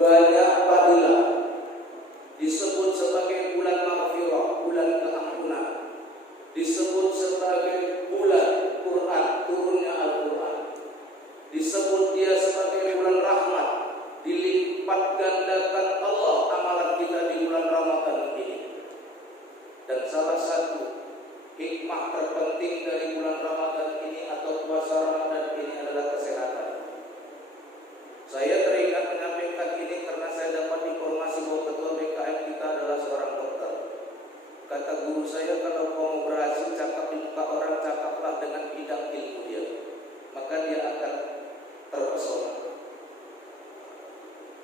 banyak fadilah, disebut sebagai bulan maghfirah, bulan keampunan, disebut sebagai bulan Quran, turunnya Al-Quran, disebut dia sebagai bulan rahmat, dilipat gandakan Allah amalan kita di bulan Ramadan ini. Dan salah satu hikmah terpenting dari bulan Ramadan ini atau puasa Ramadan ini adalah kesehatan. Saya teringat menyampaikan ini karena saya dapat informasi bahwa ketua BKM kita adalah seorang dokter. Kata guru saya, kalau mau berhasil cakap di muka orang, cakaplah dengan bidang ilmu dia, maka dia akan terpesona.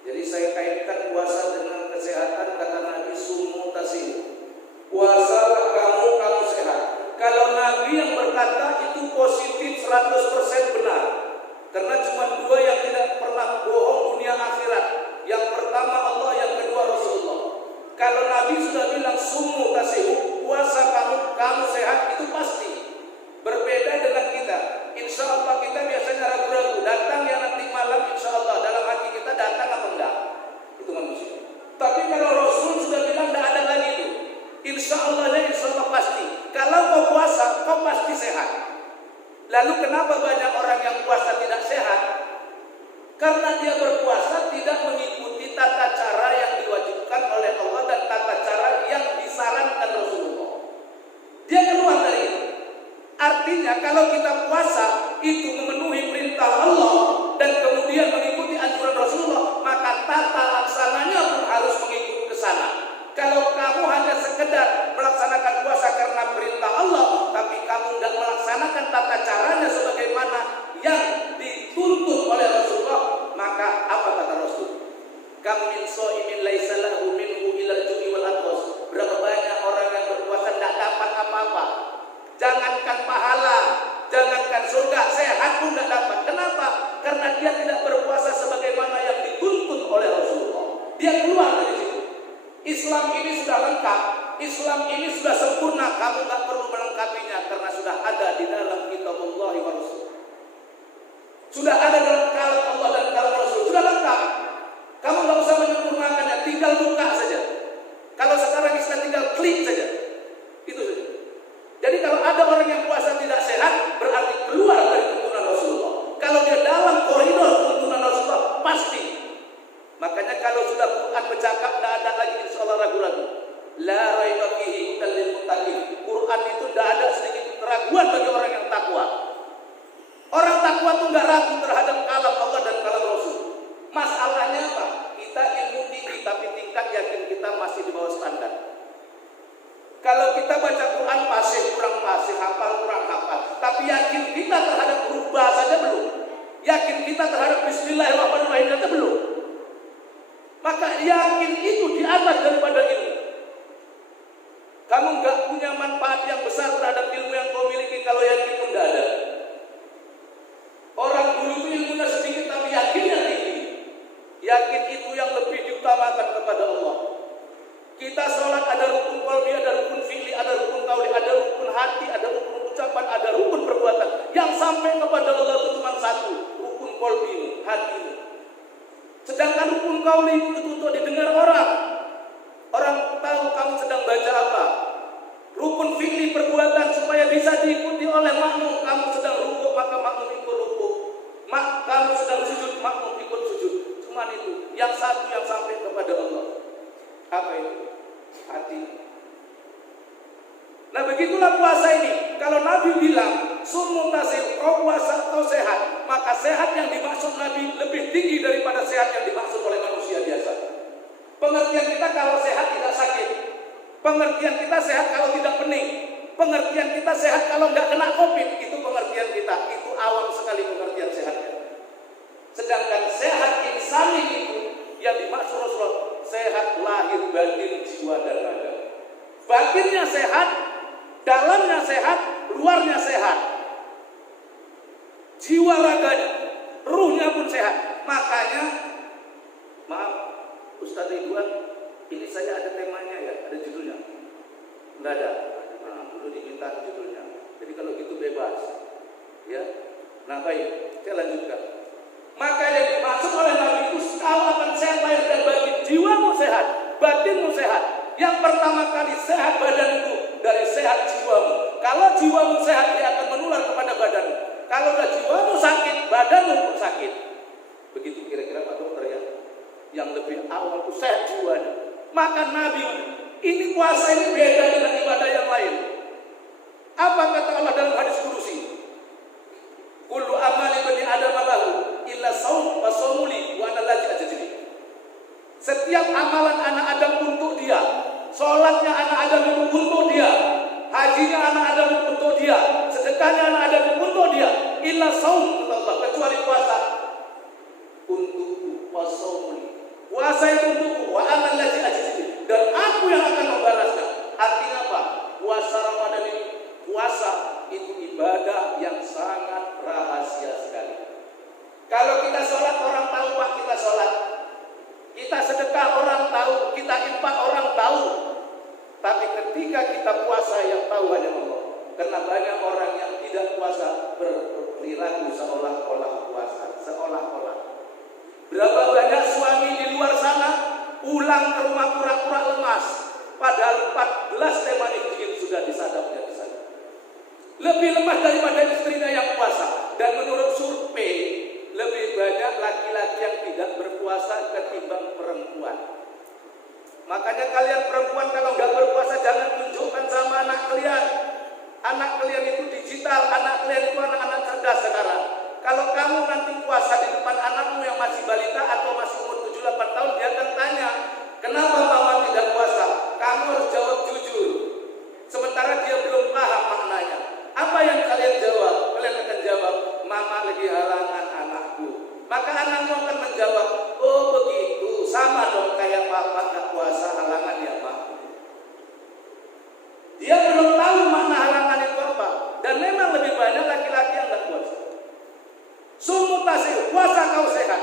Jadi saya kaitkan puasa dengan kesehatan. Kata Nabi, sumu tasihu, puasalah kamu sehat. Kalau Nabi yang berkata itu positif 100% benar, karena cuma dua yang tidak pernah bohong dunia akhirat. Yang pertama Allah, yang kedua Rasulullah. Kalau Nabi sudah bilang sumu tasihu, puasa kamu sehat, itu pasti. Berbeda dengan kita. Insya Allah kita biasanya ragu-ragu, datang ya nanti malam, insya Allah dalam hati kita datang apa enggak, itu manusia. Tapi kalau Rasul sudah bilang tidak ada lagi itu, insya Allahnya insya Allah pasti. Kalau kau puasa, kau pasti sehat. Lalu kenapa banyak orang yang puasa tidak sehat? Karena dia berpuasa tidak mengikuti tata cara yang diwajibkan oleh Allah dan tata cara yang disarankan Rasulullah. Dia keluar dari itu. Artinya kalau kita puasa itu memenuhi perintah Allah dan kemudian mengikuti anjuran Rasulullah, maka tata laksananya pun harus mengikuti ke sana. Kalau kamu hanya sekedar melaksanakan puasa karena perintah Allah, tapi kamu tidak melaksanakan tata caranya sebagaimana yang dituntut oleh Rasulullah, maka apa kata Rasul? Kam min shaimin laisa lahu minhu illa al-ju'i wal atwas. Berapa banyak orang yang berpuasa tidak dapat apa-apa. Jangankan pahala, jangankan surga, sehat pun tidak dapat. Kenapa? Karena dia tidak berpuasa sebagaimana yang dituntut oleh Rasulullah. Dia keluar dari situ. Islam ini sudah lengkap, Islam ini sudah sempurna. Kamu tidak perlu melengkapinya karena sudah ada di dalam kitabullah wa Rasul. Sudah ada dalam kalam Allah dan kalam Rasul. Sudah lengkap. Kamu tidak usah menyempurnakannya, tinggal buka saja. Kalau sekarang istilah tinggal klik saja. Itu saja. Jadi kalau ada orang yang puasa tidak sehat, berarti keluar dari tuntunan Rasulullah. Kalau dia dalam koridor tuntunan Rasulullah, pasti. Makanya kalau sudah Quran bercakap, tidak ada lagi insya Allah ragu-ragu. La raiba fihi hudal lil muttaqin. Quran itu tidak ada sedikit keraguan bagi orang yang takwa. Orang takwa itu nggak ragu terhadap kalam Allah dan kalam Rasul. Masalahnya apa? Kita ilmu tinggi, tapi tingkat yakin kita masih di bawah standar. Kalau kita baca Quran masih kurang fasih, hafal kurang hafal, tapi yakin kita terhadap huruf ba saja belum. Yakin kita terhadap Bismillahirrahmanirrahim saja belum. Maka yakin itu di atas daripada ilmu. Kamu nggak punya manfaat yang besar terhadap ilmu yang kau miliki kalau yakin pun tidak ada. Orang dulu itu ilmunya sedikit tapi yakinnya tinggi. Yakin itu yang lebih diutamakan kepada Allah. Kita sholat ada rukun qalbi, ada rukun fi'li, ada rukun qauli, ada rukun hati, ada rukun ucapan, ada rukun perbuatan. Yang sampai kepada Allah itu cuma satu, rukun qalbi, hatimu. Sedangkan rukun qauli itu untuk didengar orang. Orang tahu kamu sedang baca apa. Rukun fi'li, perbuatan supaya bisa diikuti oleh makmum. Kamu sedang rukuk maka makmum ikut rukuk. Kamu sedang sujud, makmum ikut sujud. Cuma itu. Yang satu yang sampai kepada Allah. Apa itu? Hati. Nah begitulah puasa ini. Kalau Nabi bilang sumu tasih, kau puasa kau sehat, maka sehat yang dimaksud Nabi lebih tinggi daripada sehat yang dimaksud oleh manusia biasa. Pengertian kita kalau sehat tidak sakit, pengertian kita sehat kalau tidak pening, pengertian kita sehat kalau nggak kena COVID. Itu pengertian kita. Itu awam sekali pengertian sehatnya. Sedangkan sehat insani itu yang dimaksud Rasulullah, sehat lahir, batin, jiwa dan raga. Batinnya sehat, dalamnya sehat, luarnya sehat. Jiwa raganya, ruhnya pun sehat. Makanya, maaf Ustaz Ridwan, ini saya ada temanya ya, ada judulnya. Enggak ada. Nah, perlu diminta judulnya. Jadi kalau gitu bebas. Ya. Nah baik, saya lanjutkan. Maka yang dimaksud oleh Nabi itu kalau akan sehat lahir batinmu sehat. Yang pertama kali sehat badanmu dari sehat jiwamu. Kalau jiwamu sehat, dia akan menular kepada badanmu. Kalau sudah jiwamu sakit, badanmu pun sakit. Begitu kira-kira Pak Dokter ya. Yang lebih awal itu sehat jiwanya. Maka Nabi, ini puasa ini beda dengan ibadah yang lain. Apa kata Allah dalam hadis kudusi? Kullu amali bani Adam lahu illa shaum wa shaumuli wa ana lagi ajri. Setiap amalan anak Adam untuk dia, sholatnya anak Adam itu untuk dia, hajinya anak Adam itu untuk dia, sedekahnya anak Adam itu untuk dia, illa shaum, kata Allah, kecuali puasa untukku, puasa itu untukku, wa ana lagi ajri, dan aku yang akan membalasnya. Artinya apa? Puasa Ramadan ini, puasa itu ibadah yang sangat rahasia sekali. Kalau kita sholat, orang tahu Pak kita sholat. Kita sedekah orang tahu, kita infak orang tahu. Tapi ketika kita puasa yang tahu hanya Allah. Karena banyak orang yang tidak puasa berperilaku seolah-olah puasa, seolah-olah. Berapa banyak suami di luar sana pulang ke rumah pura-pura lemas, padahal 14 tema injil sudah disadapnya di sana. Lebih lemah daripada istrinya yang puasa. Dan menurut survei, lebih banyak laki-laki yang tidak berpuasa ketimbang perempuan. Makanya kalian perempuan kalau nggak berpuasa jangan tunjukkan sama anak kalian. Anak kalian itu digital, anak kalian itu anak-anak cerdas sekarang. Kalau kamu nanti puasa di depan anakmu yang masih balita atau masih umur 7-8 tahun, dia akan tanya, kenapa mama tidak puasa? Kamu harus jawab jujur. Sementara dia belum paham maknanya. Apa yang kalian jawab? Kalian akan jawab, mama lagi halangan anakku. Maka anakmu akan menjawab, oh begitu, sama dong kayak papa gak puasa, halangan ya mak. Dia belum tahu makna halangan itu apa. Dan memang lebih banyak laki-laki yang gak puasa. Sumutasi, puasa kau sehat.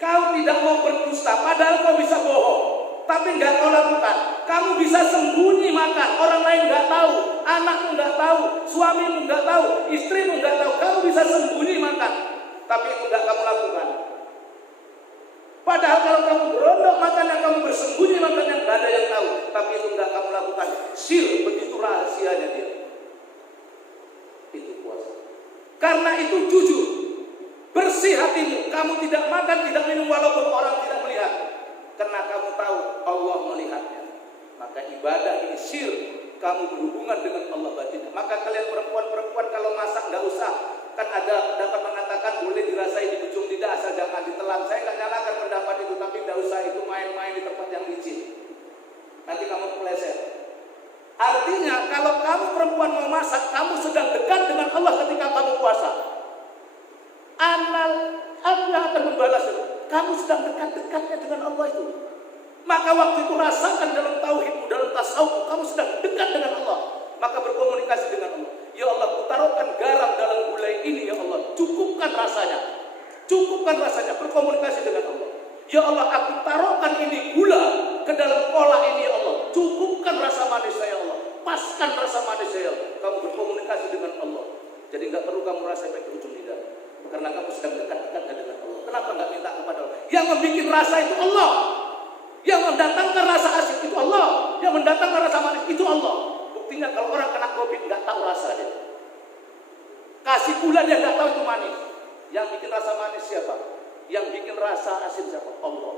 Kau tidak mau berdusta, padahal kau bisa bohong. Tapi nggak kau lakukan. Kamu bisa sembunyi makan, orang lain nggak tahu, anakmu nggak tahu, suamimu nggak tahu, istrimu nggak tahu. Kamu bisa sembunyi makan, tapi itu nggak kamu lakukan. Padahal kalau kamu berondok makan yang kamu bersembunyi makan yang nggak ada yang tahu, tapi itu nggak kamu lakukan. Sir, begitu rahasianya dia. Itu puasa. Karena itu jujur, bersih hatimu. Kamu tidak makan, tidak minum walaupun orang tidak melihat. Karena kamu tahu Allah melihatnya. Maka ibadah ini sir, kamu berhubungan dengan Allah batin. Maka kalian perempuan-perempuan kalau masak nggak usah. Kan ada dapat mengatakan boleh dirasai di ujung lidah asal jangan ditelan. Saya nggak nyalakan pendapat itu, tapi nggak usah itu main-main di tempat yang licin. Nanti kamu meleset. Artinya kalau kamu perempuan mau masak, kamu sedang dekat dengan Allah ketika kamu puasa. Aku yang akan membalas itu. Kamu sedang dekat-dekatnya dengan Allah itu. Maka waktu itu rasakan dalam tauhidmu, dalam tasawuf, kamu sedang dekat dengan Allah. Maka berkomunikasi dengan Allah. Ya Allah, kutaruhkan garam dalam gulai ini ya Allah. Cukupkan rasanya. Cukupkan rasanya. Berkomunikasi dengan Allah. Ya Allah, aku taruhkan ini gula ke dalam pola ini ya Allah. Cukupkan rasa manisnya ya Allah. Paskan rasa manisnya ya Allah. Kamu berkomunikasi dengan Allah. Jadi nggak perlu kamu rasa sampai ke ujung lidah. Karena kamu sedang dekat-dekatnya dengan Allah. Kenapa nggak minta kepada Allah? Yang membuat rasa itu Allah. Yang mendatangkan rasa asin itu Allah. Yang mendatangkan rasa manis itu Allah. Buktinya kalau orang kena COVID nggak tahu rasanya. Kasih gula dia nggak tahu itu manis. Yang bikin rasa manis siapa? Yang bikin rasa asin siapa? Allah.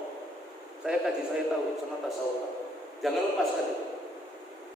Saya kaji, saya tahu sama tasawuf. Jangan lepaskan itu.